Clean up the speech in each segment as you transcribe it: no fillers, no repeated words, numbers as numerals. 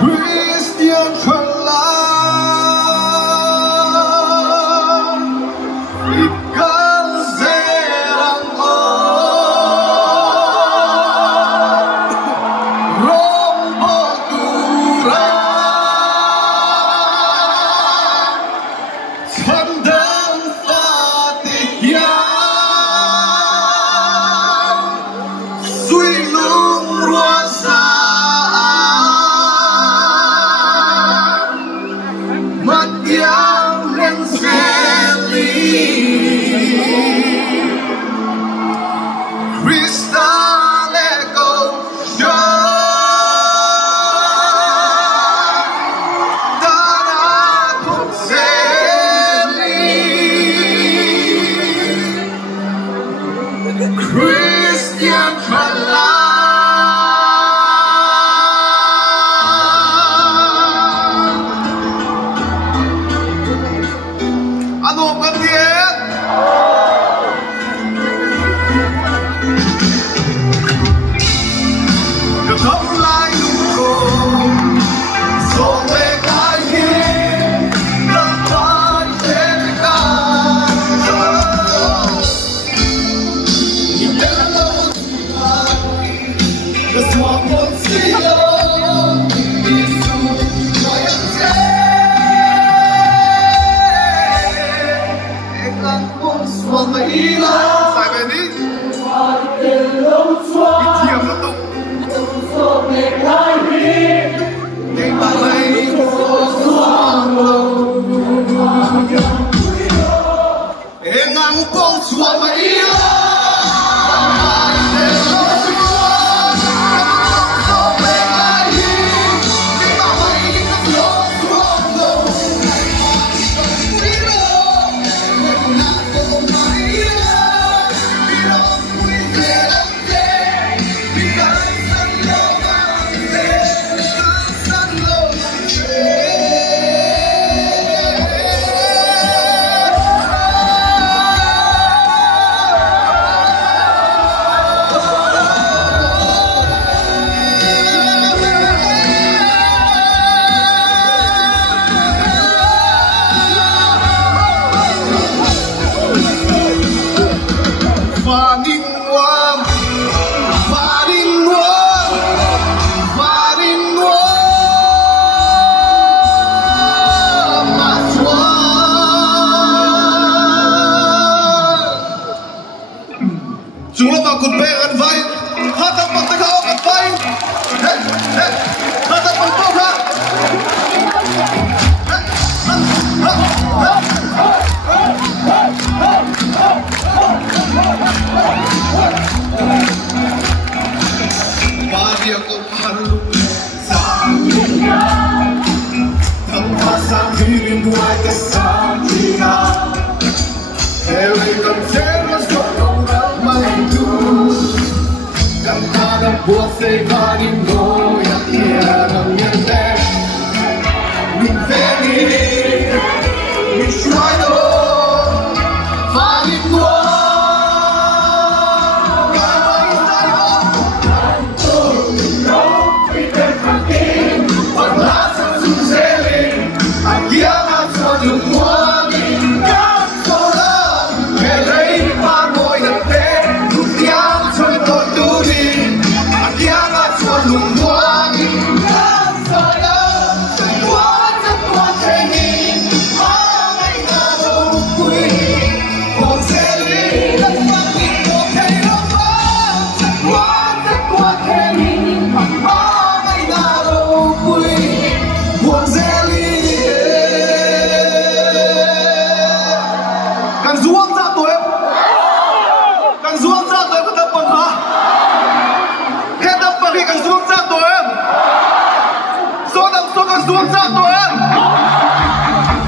Christian Verlag ikan serang rombok turang tandang Fatihyan suy lung ruasa Yang Lenseli Kristaleko Tanah Konseli Christian Verlag. Ano ba diyan? Katong layo ko Sole kahin Dapat jadikan Hindi na lang Kaswapon sila Isu Kayang Sai về đi. Cái chiều nó tung. Cái bà lấy Ê ngang bông xua mà yêu. Chúng nó vào cột bè gần vay, hát tập bằng tay họ gần vay, hát tập bằng bông ra. Ba dia ko paru sa dunia, tanpa sangkirin dua kesakitan. Every container Cantare voce vari noi a tierra niente mi vedi mi shuaino fari nuovo vai tanto no mi perché parlasse su sele a chiama sogno nuovi canzola e lei fa noi da te tutti xuống ra tụi em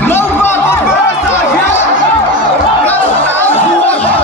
lâu qua con bé xài hiến các đá buồn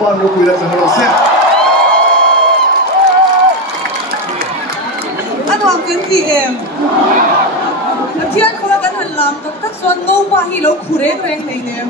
Paano kuya sa Rosia? Ano ang KTM? Nagtiyan ko lang ang lam, tapos no pa hilaw kureng reng na